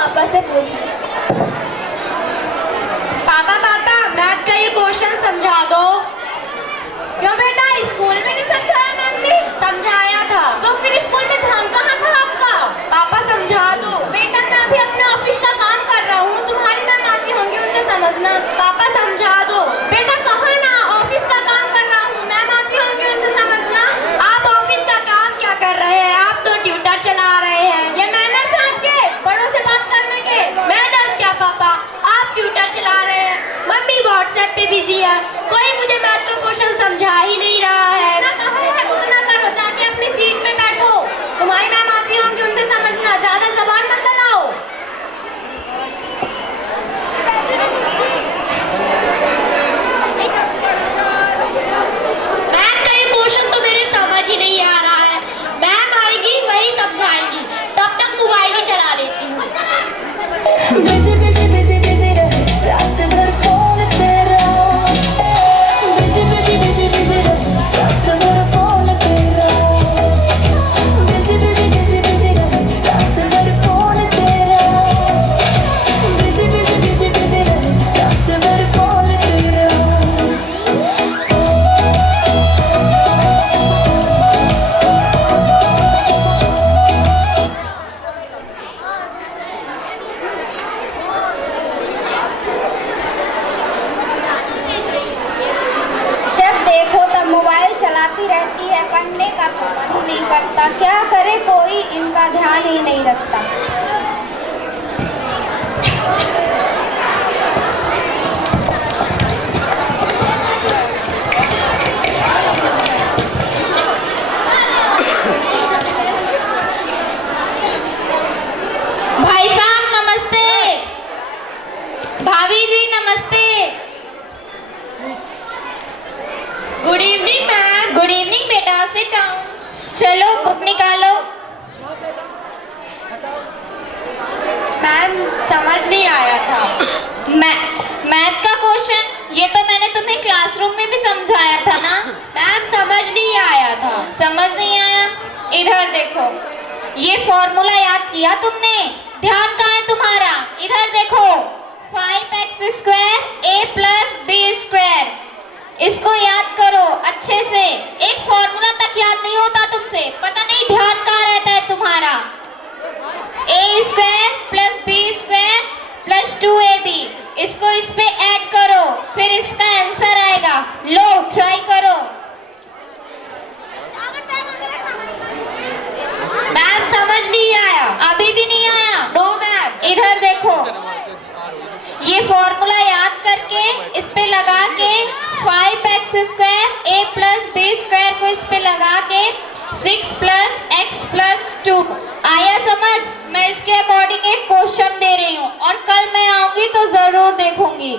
पापा से पूछिए। पापा पापा मैथ का ये क्वेश्चन समझा दो। क्यों बेटा, स्कूल में नहीं समझाया मैम ने? समझाया था। तो फिर स्कूल में ध्यान कहाँ था आपका? पापा समझा दो। बेटा मैं अभी अपने ऑफिस का काम कर रहा हूँ, तुम्हारी मैम आती होंगी, उनसे समझना। पापा समझा दो। बेटा कहाँ ना, ऑफिस का काम कर रहा हूँ, मैम आती होंगी, उनसे समझना। आप ऑफिस का काम क्या कर रहे हैं? आप तो ट्यूटर चला रहे हैं। ये मैनर्स हैं आपके बड़ों से बात करने के? मैनर्स क्या पापा, आप ट्यूटर चला रहे हैं, मम्मी व्हाट्सएप पे बिजी है, कोई मुझे मैथ का क्वेश्चन समझा ही नहीं रहा है। उतना करो, जाके अपनी सीट में बैठो, तुम्हारी मैम आती होंगी, उनसे समझना, ज्यादा जबान मत लड़ाओ। मैथ का ये क्वेश्चन तो मेरे समझ ही नहीं आ रहा है। मैम आएगी वही समझाएंगी, तब तक मोबाइल ही चला लेती हूँ। रहती है, पढ़ने का तो मन ही नहीं करता, क्या करे कोई इनका ध्यान ही नहीं रखता। भाई साहब नमस्ते। भाभी जी नमस्ते। Good evening ma'am. Good evening बेटा, सिट डाउन। चलो बुक निकालो। मैम समझ नहीं आया था। मैथ का क्वेश्चन ये तो मैंने तुम्हें क्लासरूम में भी समझाया था ना। मैम समझ नहीं आया था। समझ नहीं आया? इधर देखो, ये फॉर्मूला याद किया तुमने? ध्यान कहाँ है तुम्हारा? इधर देखो, 5x² a + b²। इसको याद करो अच्छे से। एक फॉर्मूला तक याद नहीं होता तुमसे, पता नहीं ध्यान कहाँ रहता है तुम्हारा। a² + b² + 2ab, इसको इस पे ऐड करो, फिर इसका आंसर आएगा। लो ट्राई करो। मैम समझ नहीं आया। अभी भी नहीं आया? No ma'am. इधर देखो, ये फॉर्मूला याद करके इस पे लगा के 5x² a + b² को इस पे लगा के 6 + x + 2 आया समझ? मैं इसके अकॉर्डिंग एक क्वेश्चन दे रही हूँ और कल मैं आऊंगी तो जरूर देखूंगी।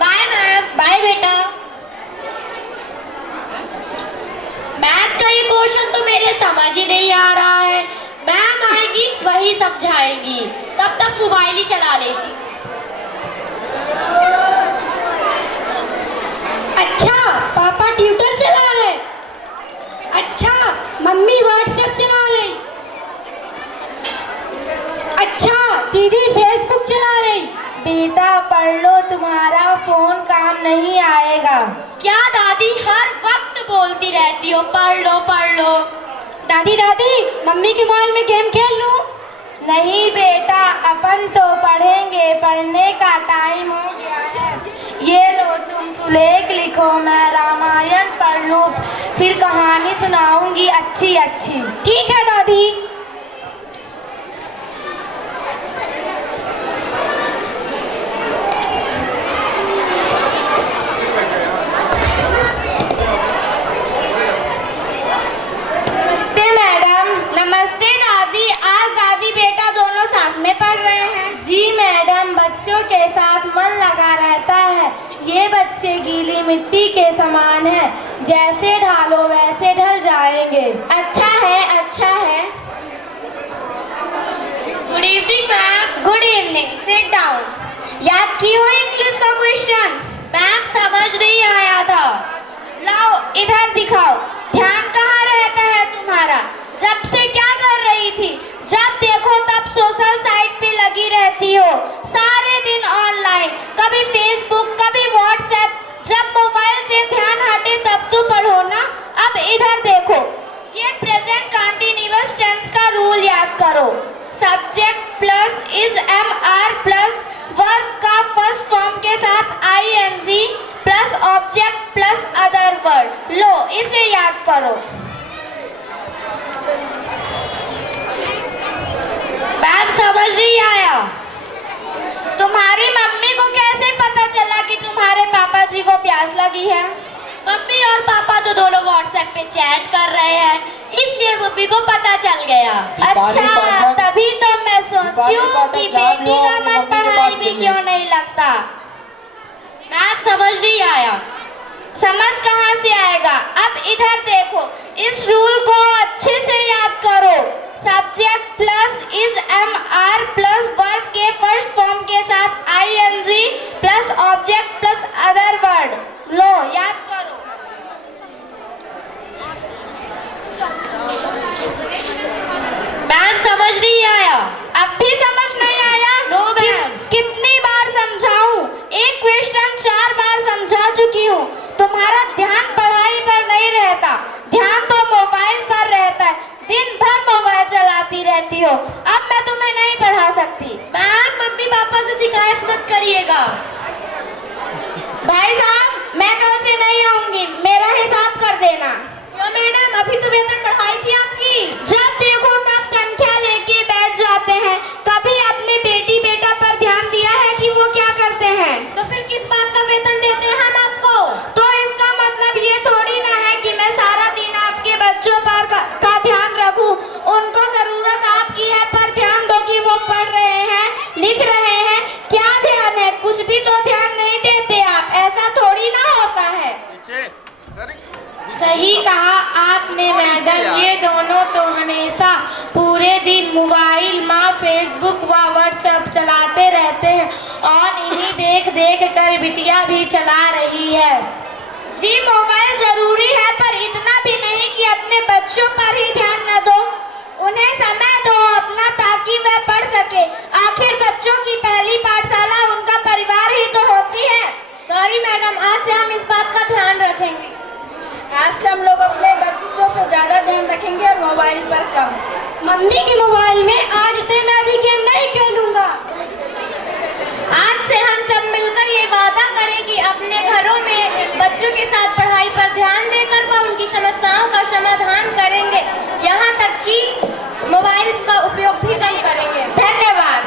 Bye ma'am. बाय बेटा। मैथ का ये क्वेश्चन तो मेरे समझ ही नहीं आ रहा है। मैम आएगी वही समझाएंगी, तब तक मोबाइल ही चला लेती। अच्छा पापा ट्यूटर चला रहे, अच्छा मम्मी व्हाट्सएप चला रही, अच्छा दीदी फेसबुक चला रही। बेटा पढ़ लो, तुम्हारा फोन काम नहीं आएगा। क्या दादी हर वक्त बोलती रहती हो पढ़ लो पढ़ लो। दादी दादी मम्मी के मोबाइल में गेम खेल लूं? नहीं बेटा, अपन तो पढ़ेंगे, पढ़ने का टाइम हो गया है। ये लो तुम सुलेख लिखो, मैं रामायण पढ़ लूं, फिर कहानी सुनाऊंगी अच्छी अच्छी। ठीक है दादी। पढ़ रहे हैं? जी मैडम, बच्चों के साथ मन लगा रहता है। ये बच्चे गीली मिट्टी के समान हैं, जैसे ढालो वैसे ढल जाएंगे। अच्छा है अच्छा है। Good evening ma'am. Good evening, sit down. याद की हो इंग्लिश का क्वेश्चन? मैम समझ नहीं आया था। लाओ इधर दिखाओ, ध्यान कहाँ रहता है तुम्हारा? जब से क्या कर रही थी? जब देखो तब सोशल साइट पे लगी रहती हो, सारे दिन ऑनलाइन, कभी फेसबुक कभी व्हाट्सएप। जब मोबाइल से ध्यान हटे तब तो पढ़ो ना। अब इधर देखो, ये प्रेजेंट कंटीन्यूअस टेंस का रूल याद करो। Subject plus is am are plus verb का फर्स्ट फॉर्म के साथ ING plus object plus other word. लो इसे याद करो। मैम समझ नहीं आया। तुम्हारी मम्मी को कैसे पता चला कि तुम्हारे पापा जी को प्यास लगी है? मम्मी और पापा तो दोनों व्हाट्सएप पे चैट कर रहे हैं, इसलिए मम्मी को पता चल गया। अच्छा, तभी तो मैं सोचूं कि बेटी का मन पढ़ाई में क्यों नहीं लगता। मैम समझ नहीं आया। समझ कहाँ से आएगा? अब इधर देखो, इस रूल को अच्छे से याद करो। Subject plus is am are plus verb के फर्स्ट फॉर्म के साथ ING plus object plus other word. लो याद करो। मैम समझ नहीं आया। अब भी समझ नहीं आया? No ma'am. कितनी बार समझाऊं? एक क्वेश्चन 4 बार समझा चुकी हूँ। तुम्हारा ध्यान पढ़ाई पर नहीं रहता, ध्यान तो मोबाइल पर रहता है। दिन भर मोबाइल चलाती रहती हो। अब मैं तुम्हें नहीं पढ़ा सकती। मैम मम्मी पापा से शिकायत मत करिएगा। भाई साहब मैं कल से नहीं आऊंगी, मेरा हिसाब कर देना। क्यों मैडम, अभी तो वेतन बढ़ाई थी आपकी। जब देखो तब तनख्वाह लेके बैठ जाते हैं। कभी अपने बेटी बेटा पर ध्यान दिया है कि वो क्या करते हैं? तो फिर किस बात का वेतन देते हैं हम आपको? तो इसका मतलब ये थोड़ी ना है कि मैं सारा दिन आपके बच्चों पर का ध्यान रखूं। उनको जरूरत आपकी है, पर ध्यान दो कि वो पढ़ रहे हैं, लिख रहे हैं। क्या ध्यान है? कुछ भी तो ध्यान नहीं देते आप। ऐसा थोड़ी ना होता है। सही कहा आपने मैडम। ये दोनों तो हमेशा पूरे दिन मोबाइल माँ फेसबुक व व्हाट्सएप चलाते रहते हैं और इन्हीं देख देख कर बिटिया भी चला रही है। जी मोबाइल जरूरी है, पर इतना भी नहीं कि अपने बच्चों पर ही ध्यान न दो। उन्हें समय दो अपना, ताकि वह पढ़ सके। आखिर बच्चों की पहली पाठशाला उनका परिवार ही तो होती है। सॉरी मैडम, आज से हम इस बात का ध्यान रखेंगे। आज से हम लोग अपने बच्चों पे ज्यादा ध्यान रखेंगे और मोबाइल पर कम। मम्मी के मोबाइल में आज से मैं भी गेम नहीं खेलूंगा। आज से हम सब मिलकर ये वादा करें कि अपने घरों में बच्चों के साथ पढ़ाई पर ध्यान देकर वह उनकी समस्याओं का समाधान करेंगे, यहाँ तक कि मोबाइल का उपयोग भी कम करेंगे। धन्यवाद।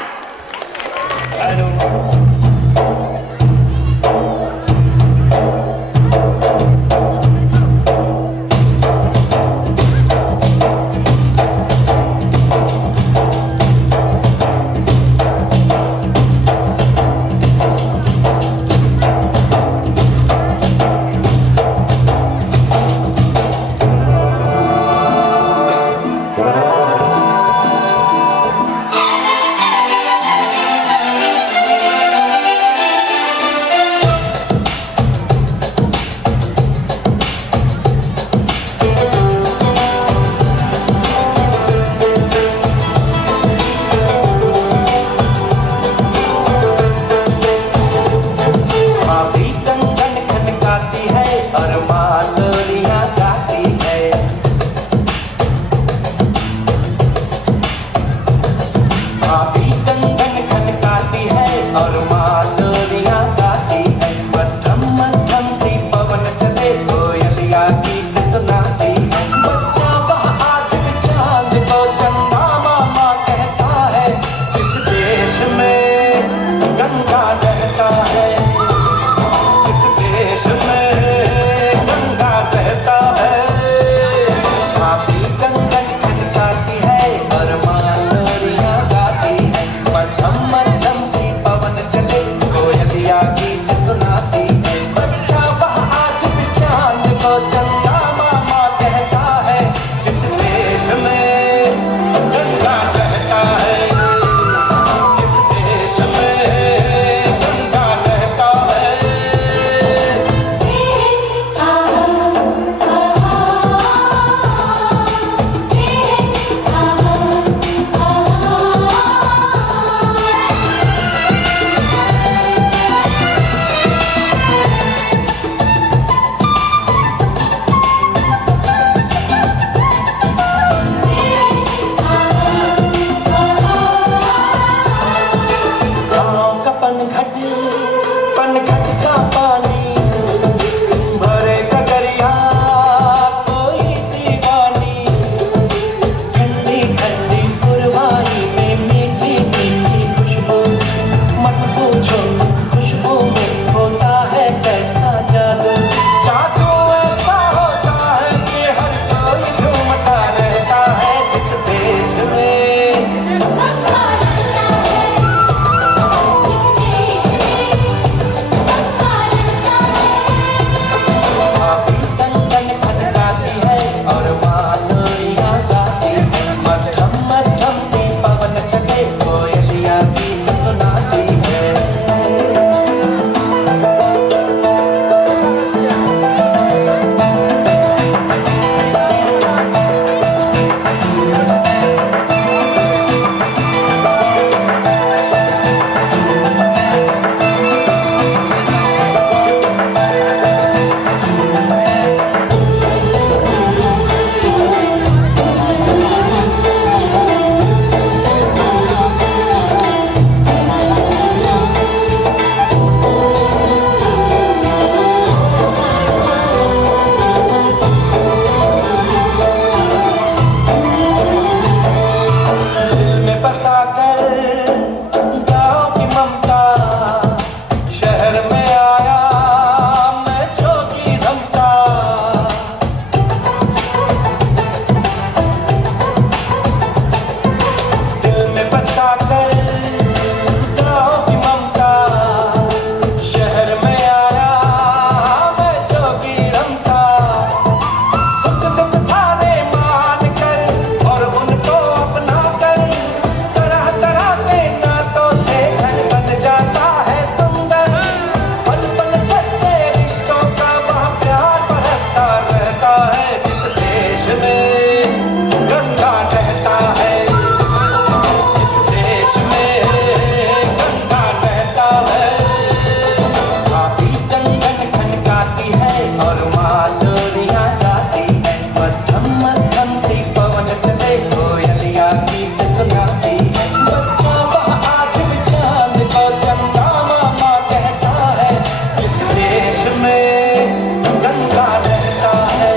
बंदा रहता है,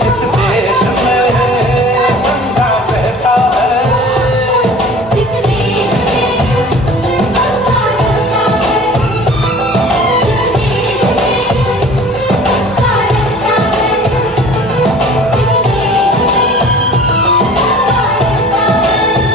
जिस देश में बंदा रहता है, जिस देश में बंदा रहता है, जिस देश में बंदा रहता है, जिस देश में बंदा रहता है, जिस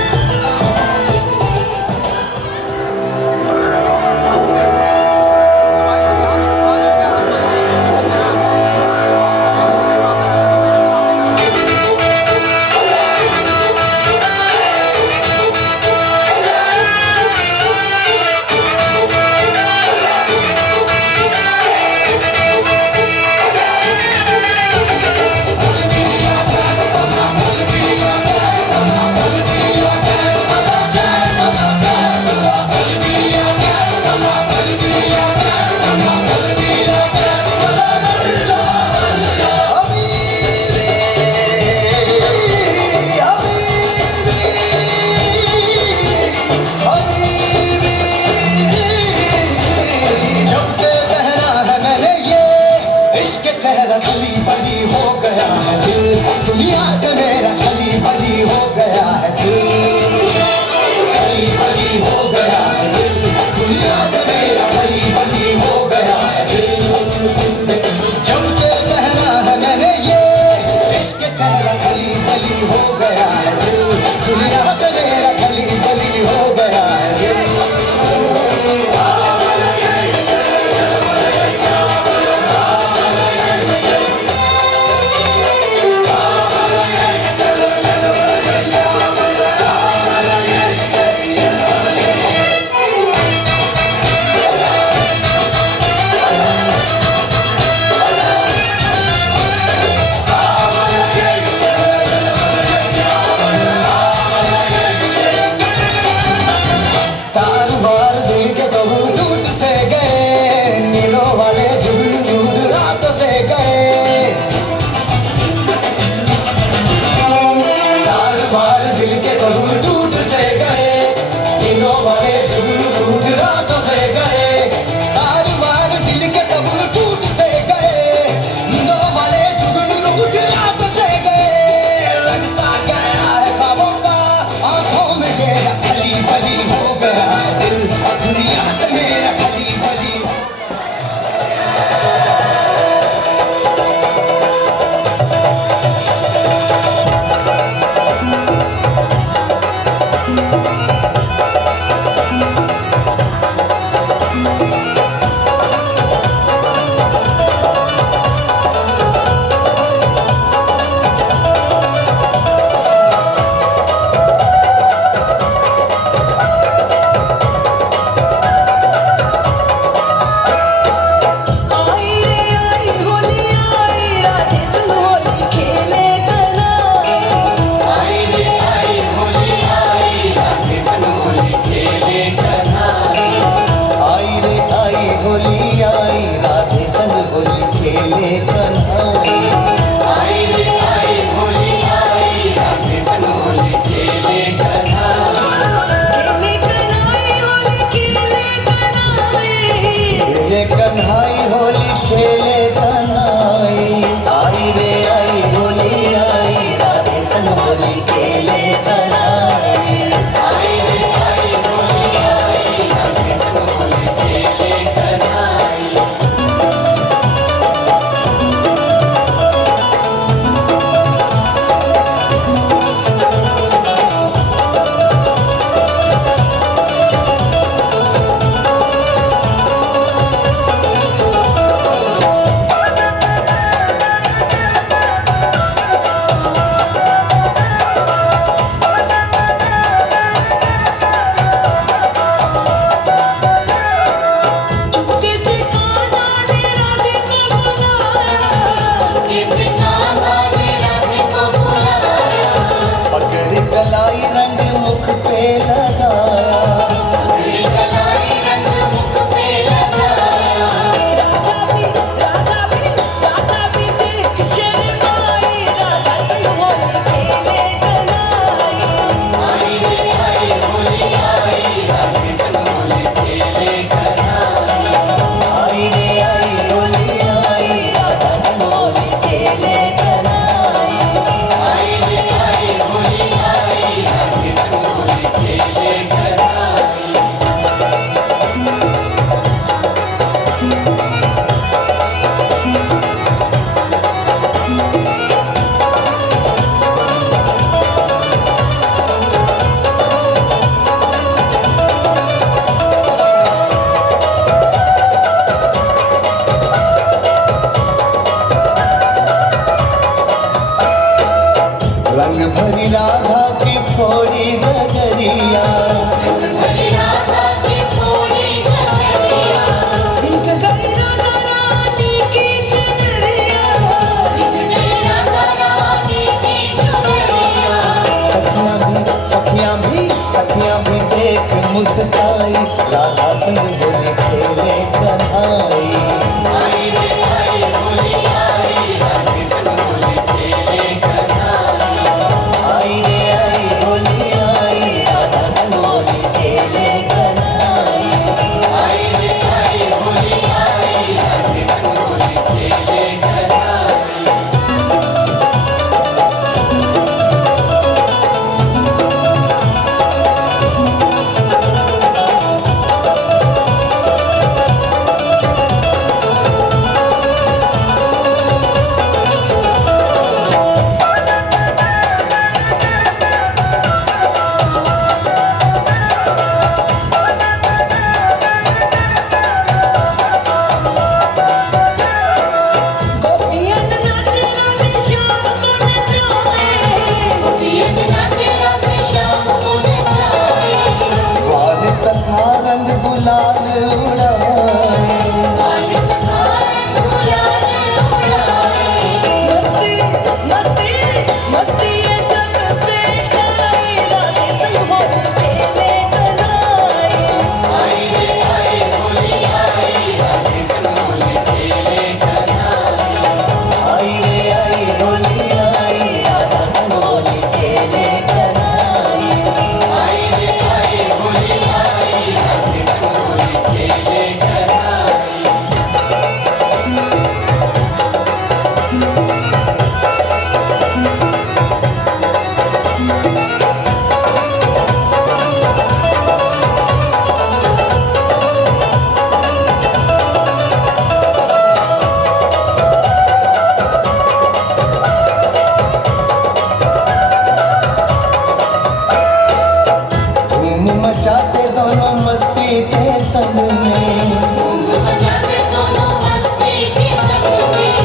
खली बली हो गया है दिल, दुनिया से मेरा खली बली हो गया है दिल, खली बली हो गया है दिल, दुनिया से मेरा खली बली हो गया है दिल। जब से कहना है मैंने ये इश्क कहना खली बली हो गया है दिल, दुनिया से मेरा खली बली हो गया है दिल। हरी राधा की थोड़ी गगरिया हरी राधा की थोड़ी गगरिया बिक गई राधा रानी की चुनरिया बिक गई राधा रानी की चुनरिया सखियां भी देख मुस्काई राधा संग होली खेले कन्हाई आई रे आई होली आई राधे संग होली खेले कन्हाई आई रे आई होली आई राधा संग होली खेले कन्हाई आई रे आई होली आई राधे संग होली खेले कन्हाई गोपियन नाचे राधे श्याम को नचाए गोपियन नाचे राधे श्याम को नचाए वाल सखा रंग गुलाल उड़ाए वाले सखारे गुलाल उड़ाए मस्ती मस्ती मस्ती ये सब पे चलाई राधे संग होली खेले कन्हाई आई रे आई होली आई राधे संग होली खेले कन्हाई आई रे आई होली आई राधा संग होली खेले कन्हाई आई रे आई होली आई राधे संग होली खेले कन्हाई धूम मचाते दोनों मस्ती के संग में बजाते दोनों मस्ती के संग में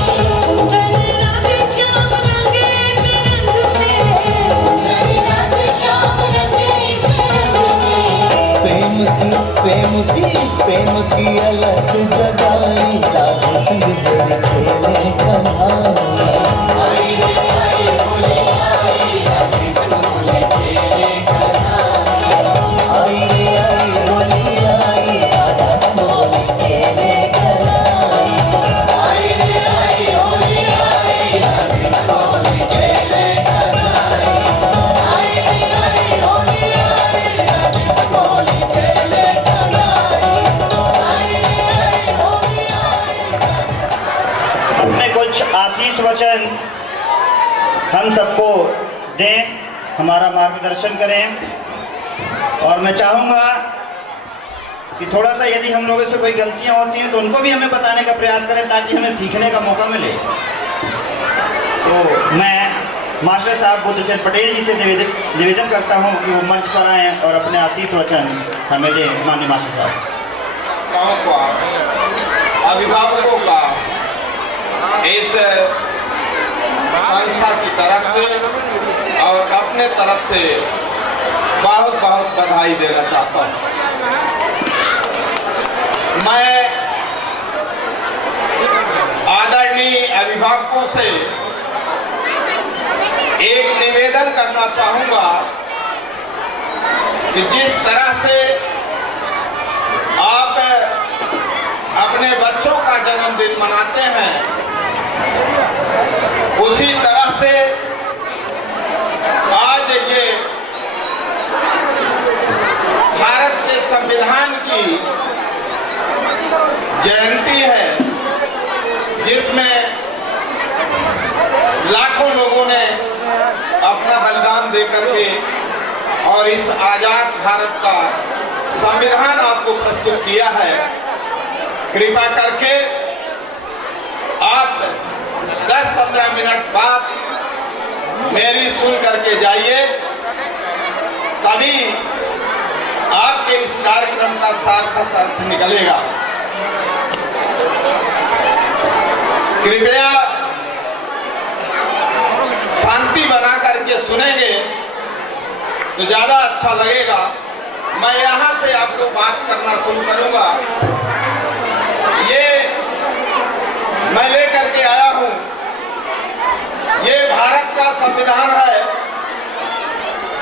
उंगली राधे श्याम रंगे बिरंग में उंगली राधे श्याम रंगे बिरंग में प्रेम की अलग जगाई राधा संग होली खेले कन्हाई आई रे आई होली आई राधे संग होली खेले कन्हाई आई रे आई होली आई राधा संग होली खेले कन्हाई आई रे आई होली आई राधे संग होली खेले कन्हाई आई रे आई होली आई राधे संग होली खेले कन्हाई आई रे आई होली आई अपने कुछ आशीष वचन हम सबको दें, हमारा मार्गदर्शन करें। और मैं चाहूँगा कि थोड़ा सा यदि हम लोगों से कोई गलतियाँ होती हैं तो उनको भी हमें बताने का प्रयास करें ताकि हमें सीखने का मौका मिले। तो मैं मास्टर साहब बुद्धसेन पटेल जी से निवेदन करता हूँ कि वो मंच पर आएँ और अपने आशीष वचन हमें दें। माननीय मास्टर साहब। गाँव का अभिभावकों का इस संस्था की तरफ से और अपने तरफ से बहुत बहुत बधाई देना चाहता हूँ। मैं आदरणीय अभिभावकों से एक निवेदन करना चाहूँगा कि जिस तरह से आप अपने बच्चों का जन्मदिन मनाते हैं उसी तरह से आज ये भारत के संविधान की जयंती है जिसमें लाखों लोगों ने अपना बलिदान दे करके और इस आजाद भारत का संविधान आपको प्रस्तुत किया है। कृपा करके आप 10-15 मिनट बाद मेरी सुन करके जाइए, तभी आपके इस कार्यक्रम का सार्थक अर्थ निकलेगा। कृपया शांति बना करके सुनेंगे तो ज़्यादा अच्छा लगेगा। मैं यहाँ से आपको बात करना शुरू करूँगा। ये मैं लेकर के आया हूँ, ये भारत का संविधान है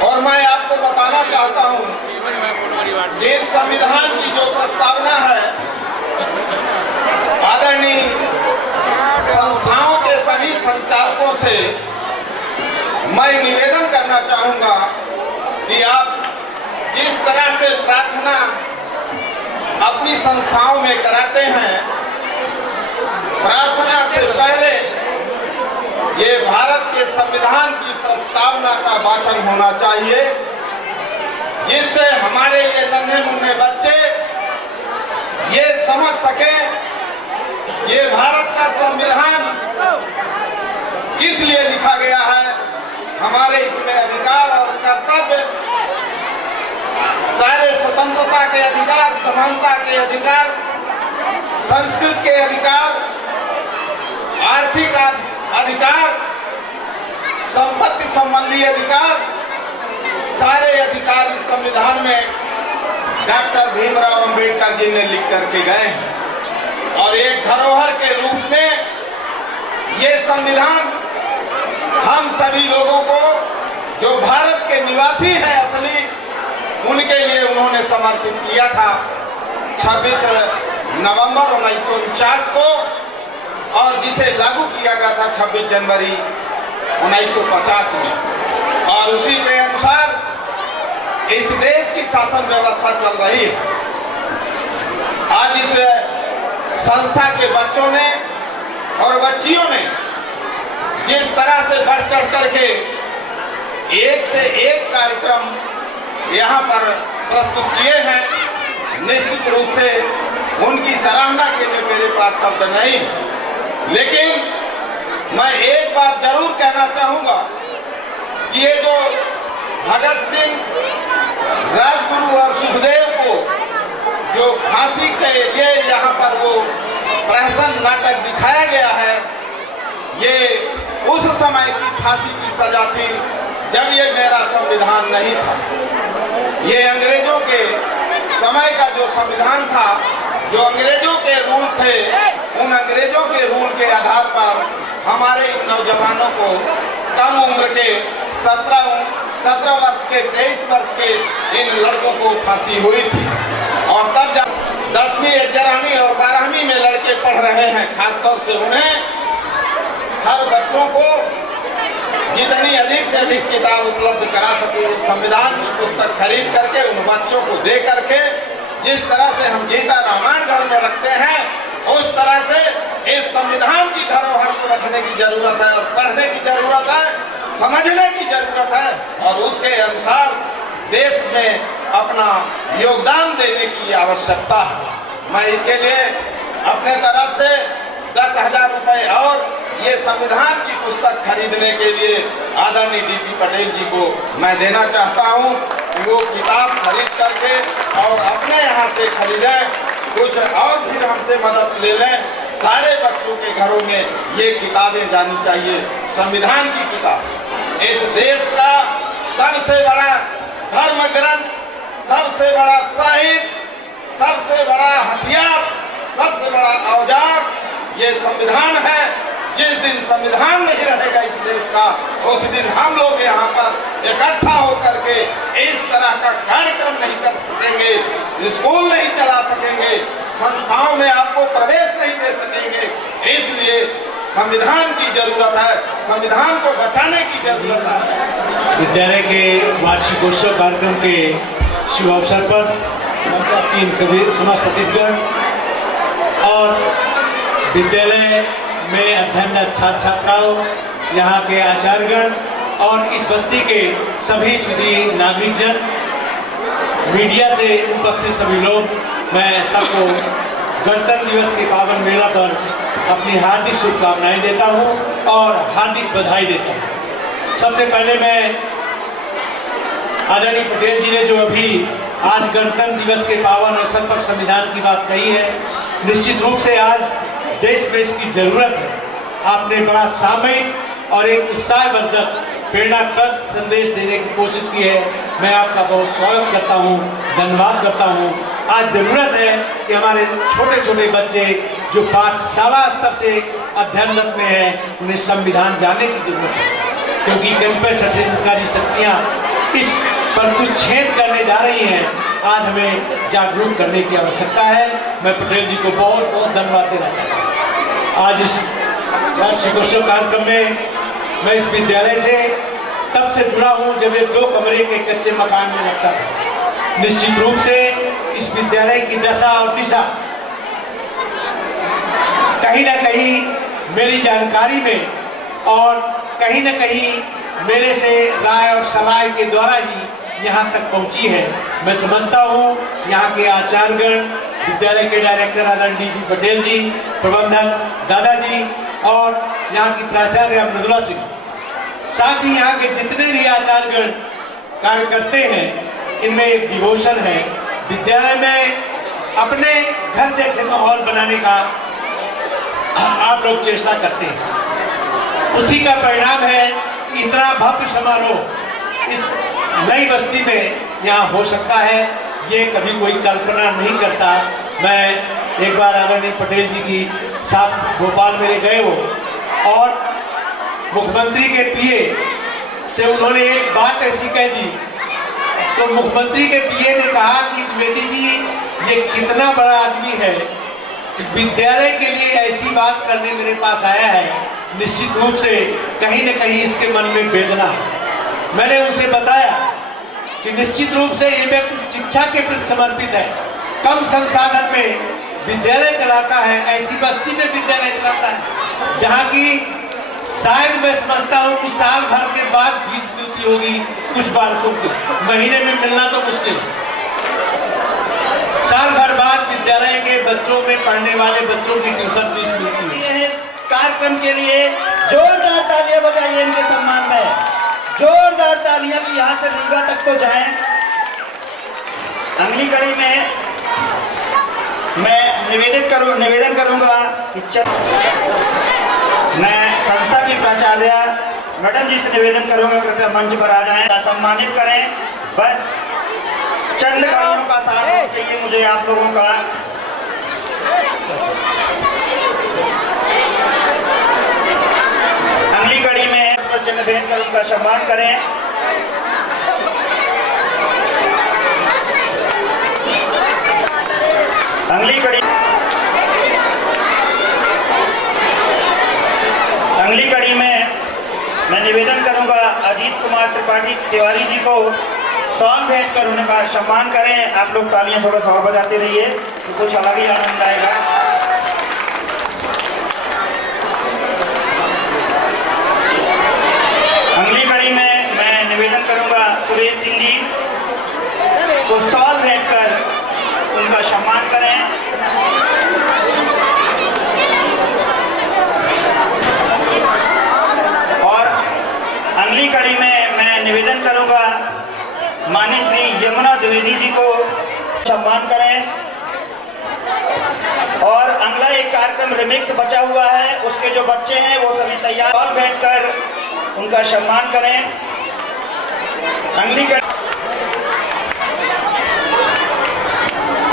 और मैं आपको बताना चाहता हूँ कि इस संविधान की जो प्रस्तावना है, आदरणीय संस्थाओं के सभी संचालकों से मैं निवेदन करना चाहूँगा कि आप जिस तरह से प्रार्थना अपनी संस्थाओं में कराते हैं, प्रार्थना से पहले ये भारत के संविधान की प्रस्तावना का वाचन होना चाहिए, जिससे हमारे ये नन्हे मुन्ने बच्चे ये समझ सकें ये भारत का संविधान किस लिए लिखा गया है, हमारे इसमें अधिकार और कर्तव्य, सारे स्वतंत्रता के अधिकार, समानता के अधिकार, संस्कृत के अधिकार, आर्थिक अधिकार, संपत्ति संबंधी अधिकार, सारे अधिकार इस संविधान में डॉक्टर भीमराव अंबेडकर जी ने लिख करके गए हैं। और एक धरोहर के रूप में ये संविधान हम सभी लोगों को, जो भारत के निवासी हैं असली, उनके लिए उन्होंने समर्पित किया था 26 नवंबर 1949 को, और जिसे लागू किया गया था 26 जनवरी 1950 में। और उसी के अनुसार इस देश की शासन व्यवस्था चल रही है। आज इस संस्था के बच्चों ने और बच्चियों ने जिस तरह से बढ़ चढ़ करके एक से एक कार्यक्रम यहाँ पर प्रस्तुत किए हैं, निश्चित रूप से उनकी सराहना के लिए मेरे पास शब्द नहीं, लेकिन मैं एक बात जरूर कहना चाहूँगा कि ये जो भगत सिंह, राजगुरु और सुखदेव को जो फांसी के लिए यहाँ पर वो प्रहसन नाटक दिखाया गया है, ये उस समय की फांसी की सजा थी जब ये मेरा संविधान नहीं था। ये अंग्रेजों के समय का जो संविधान था, जो अंग्रेजों के रूल थे, उन अंग्रेजों के रूल के आधार पर हमारे इन नौजवानों को कम उम्र के 17 वर्ष के 23 वर्ष के इन लड़कों को फांसी हुई थी। और तब जब 10वीं 11वीं और 12वीं में लड़के पढ़ रहे हैं, खासतौर से उन्हें हर बच्चों को जितनी अधिक से अधिक किताब उपलब्ध करा सके, संविधान की पुस्तक खरीद करके उन बच्चों को दे करके, जिस तरह से हम गीता रामायण घर में रखते हैं, उस तरह से इस संविधान की धरोहर को रखने की जरूरत है और पढ़ने की जरूरत है, समझने की जरूरत है और उसके अनुसार देश में अपना योगदान देने की आवश्यकता है। मैं इसके लिए अपने तरफ से 10,000 रुपए और ये संविधान की पुस्तक खरीदने के लिए आदरणीय डीपी पटेल जी को मैं देना चाहता हूँ। वो किताब खरीद करके और अपने यहाँ से खरीदें, कुछ और फिर हमसे मदद ले लें। सारे बच्चों के घरों में ये किताबें जानी चाहिए। संविधान की किताब इस देश का सबसे बड़ा धर्म ग्रंथ, सबसे बड़ा साहित्य, सबसे बड़ा हथियार, सबसे बड़ा औजार ये संविधान है। जिस दिन संविधान नहीं रहेगा इस देश का, उस दिन हम लोग यहाँ पर इकट्ठा होकर के इस तरह का कार्यक्रम नहीं कर सकेंगे, स्कूल नहीं चला सकेंगे, संस्थाओं में आपको प्रवेश नहीं दे सकेंगे। इसलिए संविधान की जरूरत है, संविधान को बचाने की जरूरत है। विद्यालय के वार्षिकोत्सव कार्यक्रम के शुभ अवसर पर सभी समस्त अतिथिगण और विद्यालय में अध्ययनरत छात्र छात्राओं, यहाँ के आचार्यगण और इस बस्ती के सभी सुधी नागरिकजन, मीडिया से उपस्थित सभी लोग, मैं सबको गणतंत्र दिवस के पावन मेला पर अपनी हार्दिक शुभकामनाएं देता हूँ और हार्दिक बधाई देता हूँ। सबसे पहले मैं आदरणीय पटेल जी ने जो अभी आज गणतंत्र दिवस के पावन अवसर पर संविधान की बात कही है, निश्चित रूप से आज देश में इसकी जरूरत है। आपने बड़ा सामयिक और एक उत्साहवर्धक प्रेरणादायक संदेश देने की कोशिश की है मैं आपका बहुत स्वागत करता हूँ, धन्यवाद करता हूँ। आज ज़रूरत है कि हमारे छोटे छोटे बच्चे जो पाठशाला स्तर से अध्ययनरत में हैं, उन्हें संविधान जानने की जरूरत है, क्योंकि कतिपय सरकारी शक्तियाँ इस पर कुछ छेद करने जा रही हैं। आज हमें जागरूक करने की आवश्यकता है। मैं पटेल जी को बहुत बहुत धन्यवाद देना चाहता हूँ। आज इस वार्षिकोत्सव कार्यक्रम में मैं इस विद्यालय से तब से जुड़ा हूँ जब ये 2 कमरे के कच्चे मकान में लगता था। निश्चित रूप से इस विद्यालय की दशा और दिशा कहीं ना कहीं मेरी जानकारी में और कहीं ना कहीं मेरे से राय और सलाह के द्वारा ही यहाँ तक पहुँची है। मैं समझता हूँ यहाँ के आचार्यगण, विद्यालय के डायरेक्टर आदरणीय डी पटेल जी, प्रबंधक दादाजी और यहाँ की प्राचार्य मृदुला सिंह, साथ ही यहाँ के जितने भी आचार्यगण कार्य करते हैं, इनमें एक डिवोशन है। विद्यालय में अपने घर जैसे माहौल बनाने का आप लोग चेष्टा करते हैं। उसी का परिणाम है कि इतना भव्य समारोह इस नई बस्ती में यहाँ हो सकता है, ये कभी कोई कल्पना नहीं करता। मैं एक बार आदरणीय पटेल जी की साथ भोपाल मेरे गए हो और मुख्यमंत्री के पीए से उन्होंने एक बात ऐसी कह दी, तो मुख्यमंत्री के पीए ने कहा कि बेटी जी ये कितना बड़ा आदमी है, विद्यालय के लिए ऐसी बात करने मेरे पास आया है। निश्चित रूप से कहीं न कहीं इसके मन में वेदना है। मैंने उसे बताया कि निश्चित रूप से ये व्यक्ति शिक्षा के प्रति समर्पित है, कम संसाधन में विद्यालय चलाता है, ऐसी बस्ती में विद्यालय चलाता है जहाँ की शायद मैं समझता हूँ कि साल भर के बाद फीस मिलती होगी कुछ बालकों की, महीने में मिलना तो मुश्किल है। साल भर बाद विद्यालय के बच्चों में पढ़ने वाले बच्चों की ट्यूशन फीस मिलती है। कार्यक्रम के लिए जोरदार तालियां बजाइए इनके सम्मान में, जोरदार तालियां भी यहाँ से रीवा तक तो जाएं। अगली कड़ी में मैं निवेदन करूंगा कि मैं संस्था की प्राचार्य मैडम जी से निवेदन करूंगा कृपया मंच पर आ जाएं, सम्मानित करें। बस चंद कड़ियों का साथ चाहिए मुझे आप लोगों का। अगली कड़ी में इस पर निवेदन करूंगा, सम्मान करें। अगली कड़ी में मैं निवेदन करूंगा अजीत कुमार त्रिपाठी तिवारी जी को सॉन्ग भेंट कर उनका सम्मान करें। आप लोग तालियां थोड़ा सा और बजाते रहिए तो कुछ अलग ही आनंद आएगा। अगली कड़ी में मैं निवेदन करूंगा सुरेश सिंह जी को सॉन्ग भेंट कर उनका सम्मान करें। अगली कड़ी में मैं निवेदन करूंगा माननीय श्री यमुना द्विवेदी जी को सम्मान करें। और अगला एक कार्यक्रम रिमिक्स बचा हुआ है, उसके जो बच्चे हैं वो सभी तैयार बैठकर उनका सम्मान करें। अगली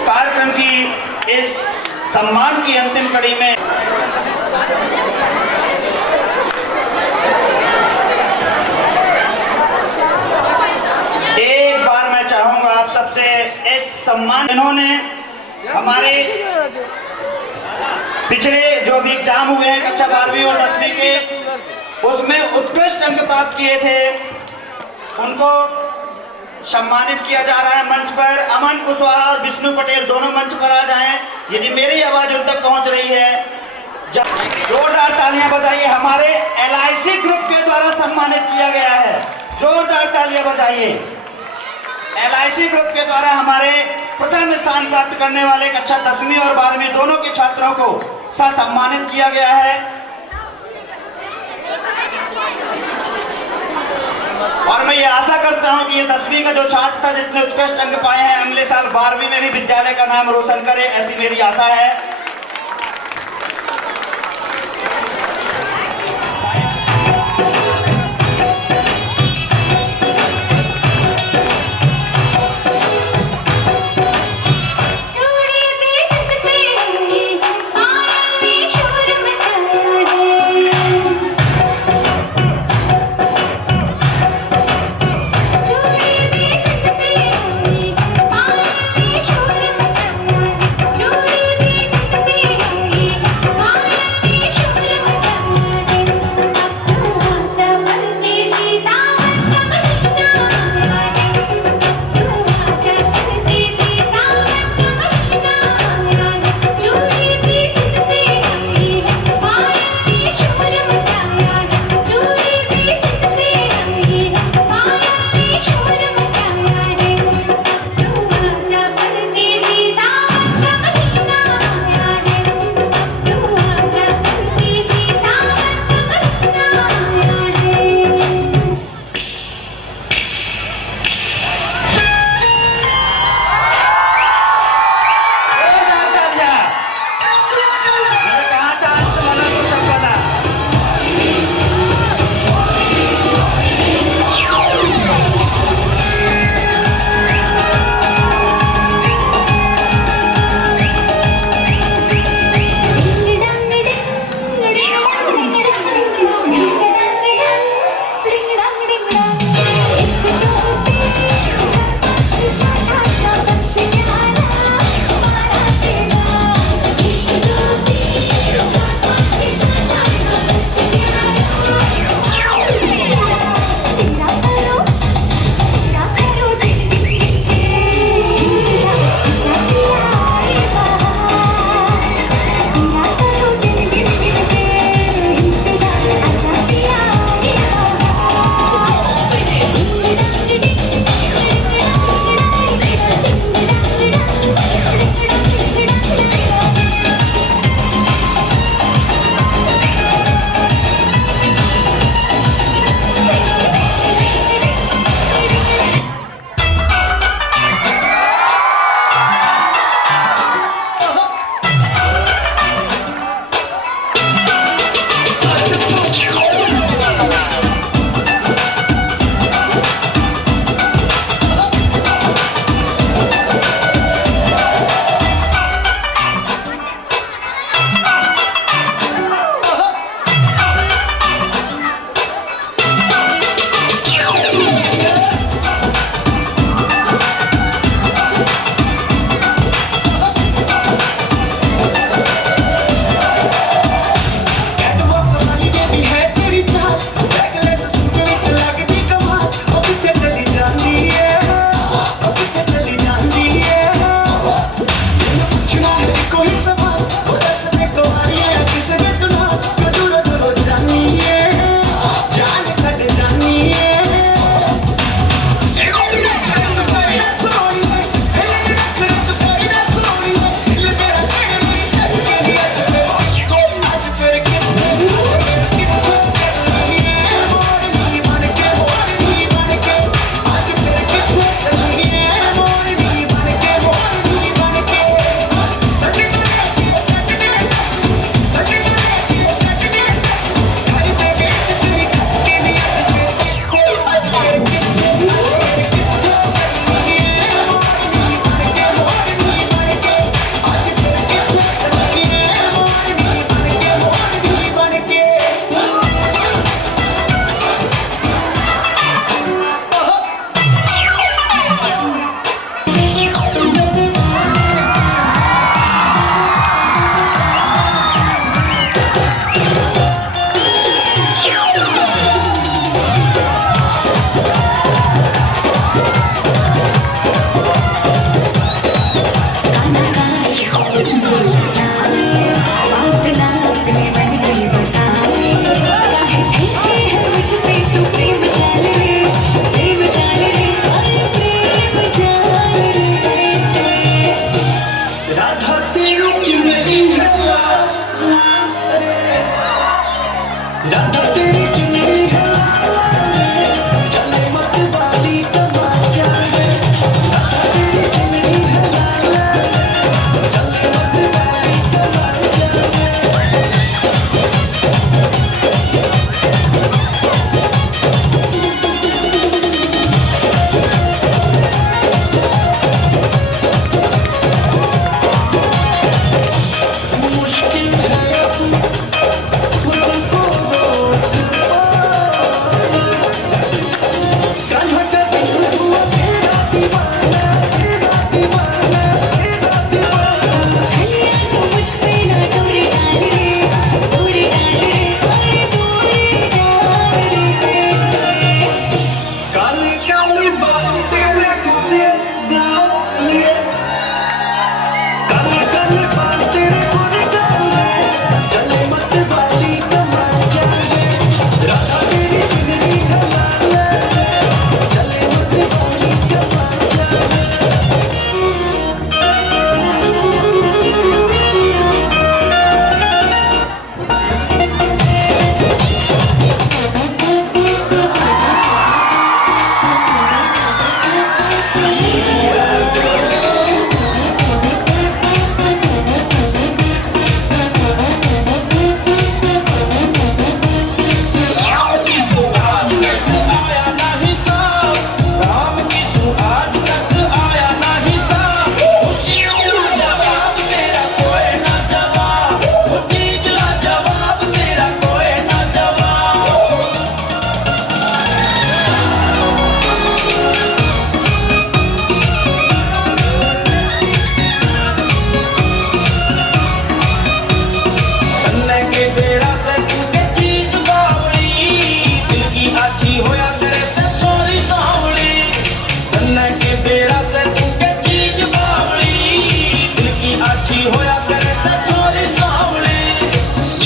कार्यक्रम की इस सम्मान की अंतिम कड़ी में सबसे एक सम्मान, इन्होंने हमारे पिछले जो भी एग्जाम हुए हैं कक्षा 12वीं और 10वीं के, उसमें उत्कृष्ट अंक प्राप्त किए थे, उनको सम्मानित किया जा रहा है। मंच पर अमन कुशवाहा और विष्णु पटेल दोनों मंच पर आ जाएं। यदि मेरी आवाज उन तक पहुंच रही है, जोरदार तालियां बजाइए। हमारे LIC ग्रुप के द्वारा सम्मानित किया गया है, जोरदार तालियां बजाइए। LIC ग्रुप के द्वारा हमारे प्रथम स्थान प्राप्त करने वाले कक्षा 10वीं और 12वीं दोनों के छात्रों को सम्मानित किया गया है। और मैं ये आशा करता हूं कि ये 10वीं का जो छात्र था जितने उत्कृष्ट अंक पाए हैं, अगले साल 12वीं में भी विद्यालय का नाम रोशन करे, ऐसी मेरी आशा है। राधा तेरी चुनरी है लाला रे, चले मत वाली तमाचा रे। राधा तेरी चुनरी है लाला रे, चले मत वाली तमाचा रे। मुश्किल है खुद को रोक पाना। कान्हा का दिल हुआ तेरा दीवाना, तेरा दीवाना, तेरा दीवाना। छलिया तू मुझ पे ना डोरी डाल रे, डोरी डाल रे, अरे डोरी डाल रे। काली काली बात तेरे गोरे गाँव लिए, काली काली बात तेरे गोरे गाँव लिए, चले मत वाली तमाचा रे। राधा तेरी चुनरी है लाला रे, चले मत वाली तमाचा रे। तन्ने के बेरा से तू के चीज बावली, दिल की आखी होया तेरे से चोरी सांवली। तन्ने के बेरा से तू के चीज बावली, दिल की आखी होया तेरे से चोरी सांवली।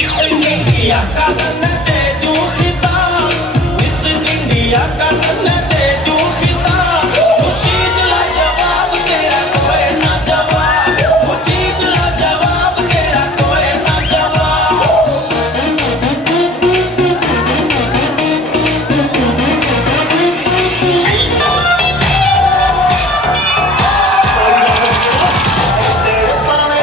इस इंडिया का तन्ने दे दूं खिताब, इस इंडिया का तन्ने दे दूं खिताब। वो चीज लाजवाब तेरा कोई ना जवाब, वो चीज लाजवाब तेरा कोई ना जवाब। तेरे पावे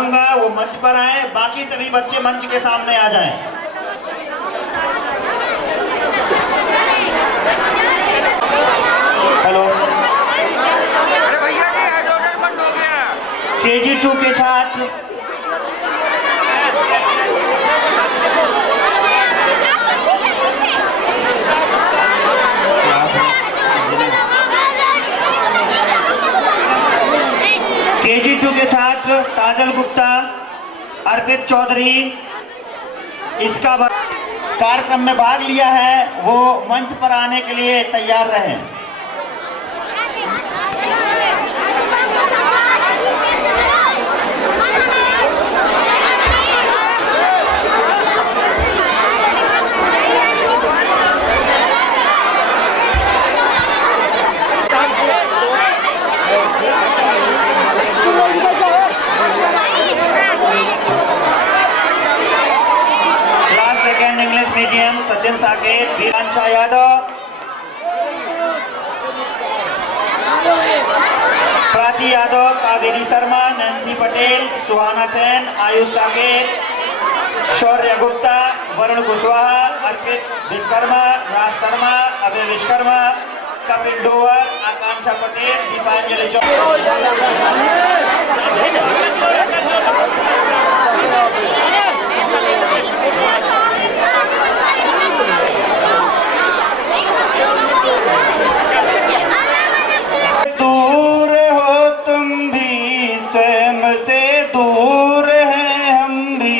चाहूंगा वो मंच पर आए, बाकी सभी बच्चे मंच के सामने आ जाएं। हेलो, KG2 के छात्र KG2 के छात्र काजल गुप्ता, अर्पित चौधरी इसका कार्यक्रम में भाग लिया है, वो मंच पर आने के लिए तैयार रहें। English medium Sachin Saket, Viransha Yadav, Prachi Yadav, Kaveri Sharma, Nancy Patel, Suhana Sen, Ayush Saket, Shaurya Gupta, Varun Kushwaha, Arpit Vishwakarma, Raj Sharma, Abhay Vishwakarma, Kapil Dover, Akanksha Patel, Deepanjali दूर हो तुम भी, स्वयं से दूर हैं हम भी।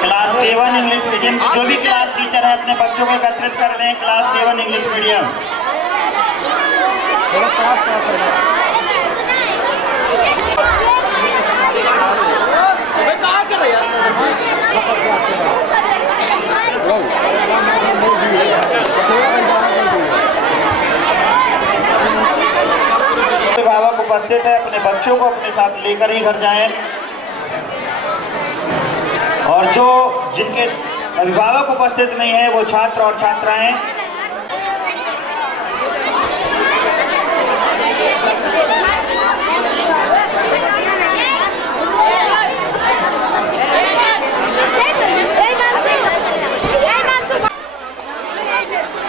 क्लास 7 इंग्लिश मीडियम, जो भी क्लास टीचर है अपने बच्चों को एकत्रित कर लें। Class 7 English medium. अभिभावक उपस्थित है, अपने बच्चों को अपने साथ लेकर ही घर जाएं। और जो जिनके अभिभावक उपस्थित नहीं है वो छात्र और छात्राएं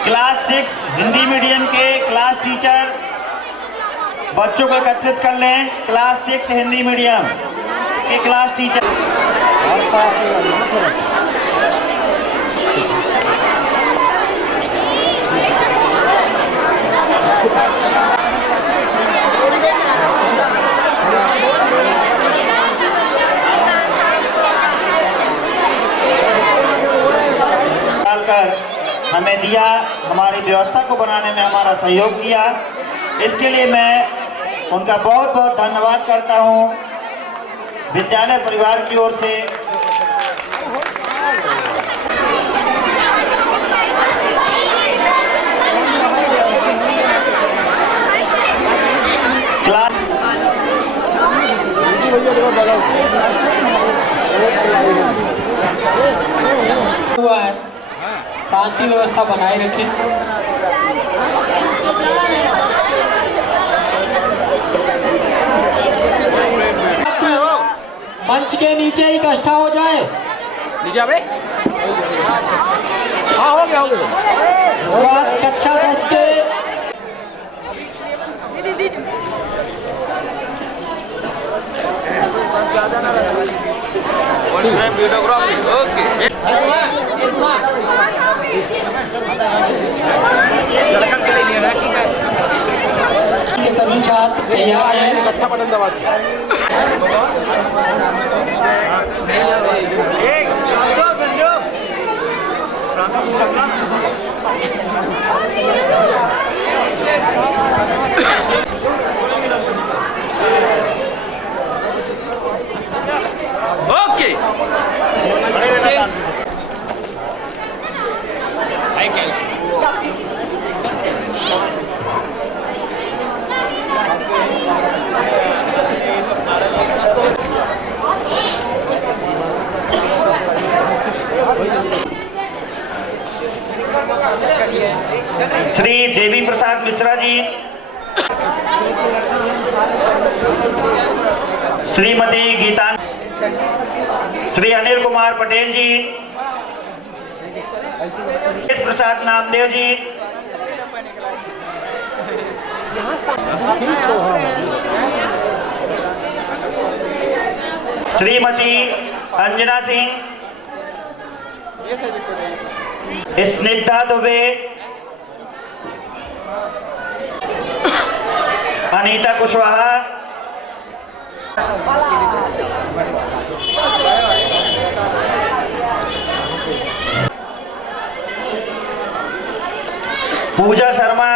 क्लास 6 हिंदी मीडियम के क्लास टीचर बच्चों को एकत्रित कर लें। क्लास 6 हिंदी मीडियम के क्लास टीचर। डालकर हमें दिया, हमारी व्यवस्था को बनाने में हमारा सहयोग किया, इसके लिए मैं उनका बहुत बहुत धन्यवाद करता हूं विद्यालय परिवार की ओर से। हुआ है, शांति व्यवस्था बनाए रखें। मंच के नीचे इकट्ठा हो जाए। नीचे हाँ हो गया इस बात कक्षा 10 के के सभी छात्र तैयार हैं। ओके श्री देवी प्रसाद मिश्रा जी, श्रीमती गीता, श्री अनिल कुमार पटेल जी, एस प्रसाद नामदेव जी, श्रीमती अंजना सिंह, स्निग्धा दुबे, अनीता कुशवाहा, पूजा शर्मा,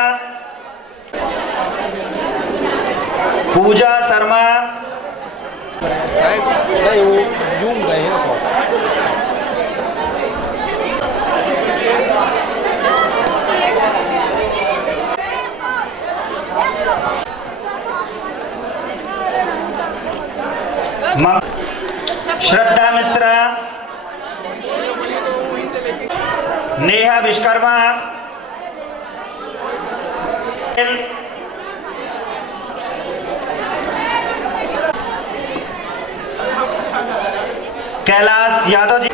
श्रद्धा मिश्रा, नेहा विश्वकर्मा, कैलाश यादव जी,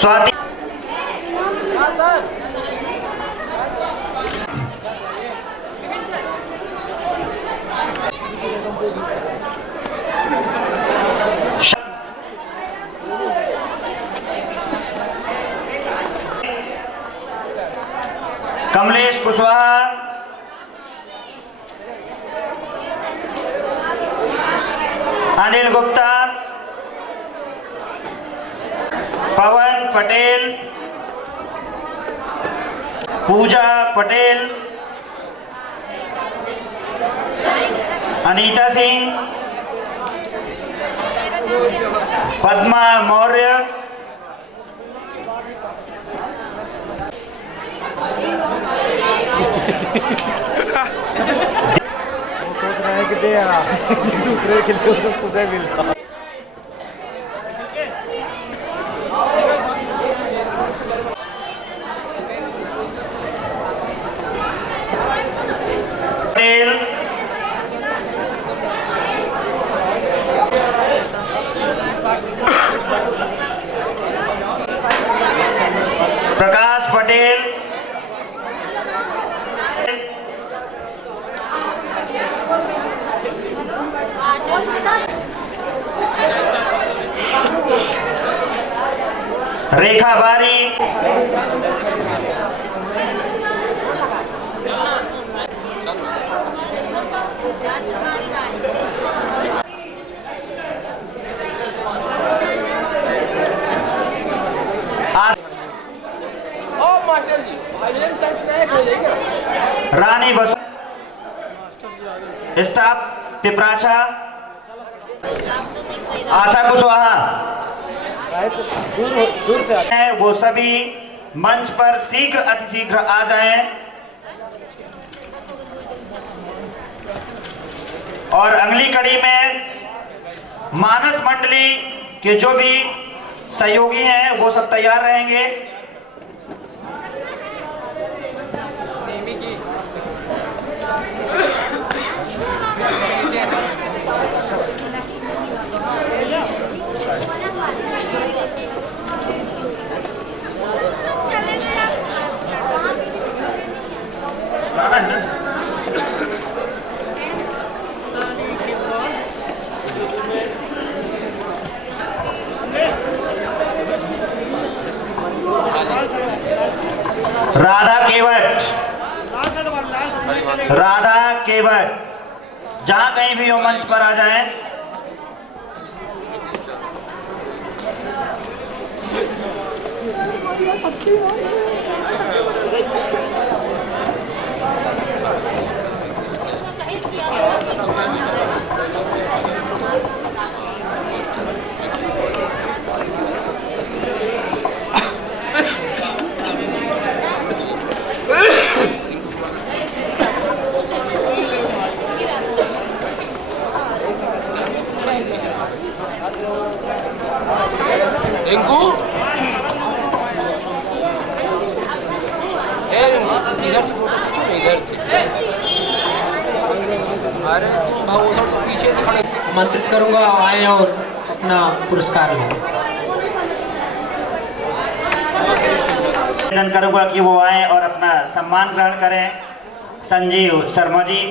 स्वाति, कमलेश कुशवाहा, अनिल गुप्ता, पवन पटेल, पूजा पटेल, अनीता सिंह, पद्मा मौर्य, दूसरे के लिए तुझे मिलता पटेल, प्रकाश पटेल, रेखा बारी, रानी बसु, स्टाफ पिपराछा, आशा कुशवाहा, वो सभी मंच पर शीघ्र अतिशीघ्र आ जाएं और अगली कड़ी में मानस मंडली के जो भी सहयोगी हैं वो सब तैयार रहेंगे। राधा केवट जहां कहीं भी वो मंच पर आ जाएं। आमंत्रित करूंगा आए और अपना पुरस्कार लें। निवेदन करूंगा कि वो आए और अपना सम्मान ग्रहण करें। संजीव शर्मा जी।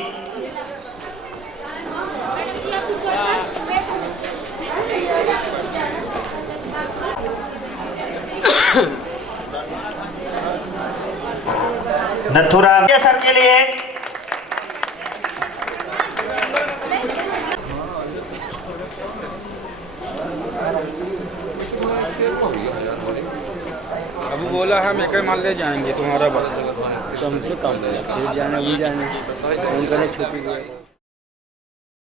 नथुराम सर के लिए अभी बोला है मैं कहीं मान ले जाएंगे तुम्हारा बस कम से कम जाने ये जाने फोन करने छुट्टी